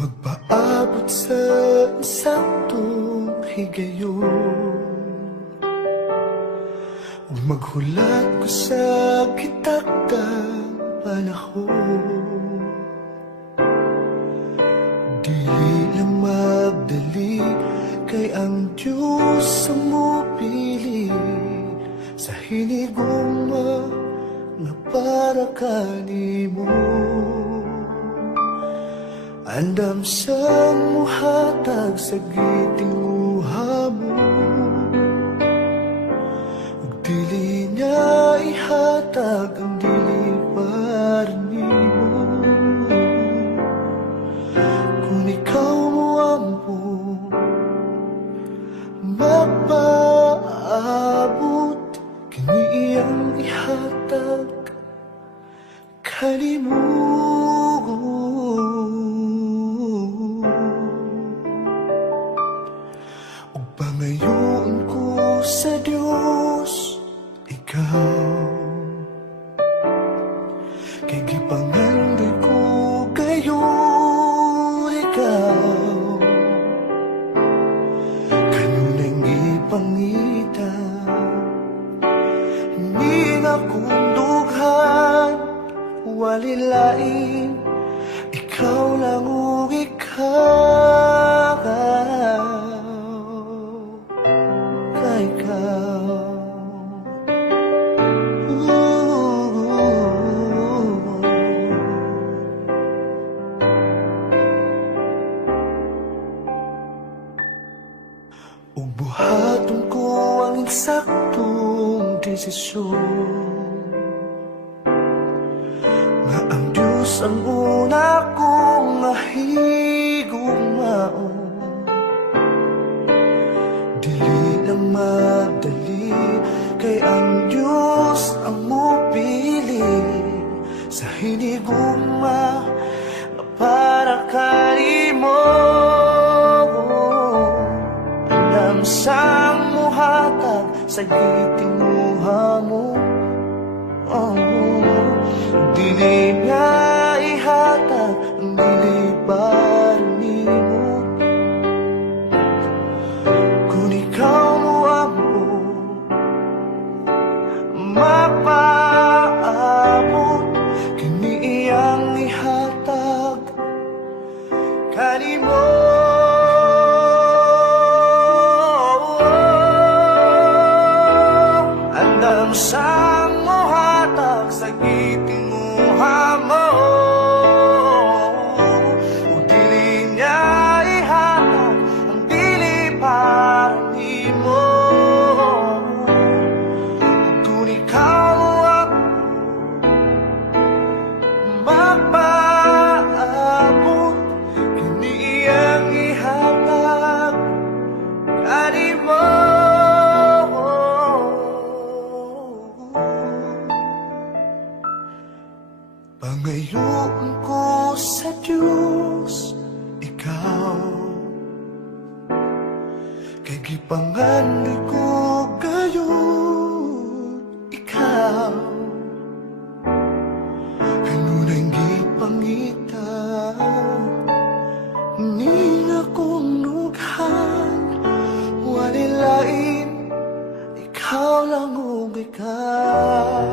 Magpaabot sa saktong higayon, o maghulat ko sa kitakdang panahon. Dili lang magdali, kay ang Diyos ang mupili sa hinigugma nga para kanimo. Andam sa muhatag sa gitinguha mo, ug dili niya ihatag ang dili para nimo. Kung ikaw mo ampo, magpaabot kini iyang ihatag kanimo. Pangayoon ko sa Diyos, ikaw, kay gipangandoy ko kayo, ikaw, kanunang ipangita, hindi nga kundughan, walilain, ikaw lang o ikaw. Ug buhaton ko ang eksaktong desisyon, nga ang Diyos ang una kong mahigugmaon. Dili lang magdali, kay ang Diyos ang mupili sa hinigugma nga para kanimo. Andam sang muhatag sa gitinguha mo, dili niya ihatag ang dili para nimo. Kung ikaw mo ampo, mapaabot kini iyang ihatag kanimo. Andam sang mohatag sa gitinguha mo, o dili niya ihatag ang dili para nimo. Kung ikaw ako, magpaabot kini iyang ihatag kanimo. Pangayoon ko sa Diyos, ikaw, kay gipangandoy ko gayon, ikaw, kanunang gipangita, ni na kong nughan, walilain, ikaw lang o ikaw.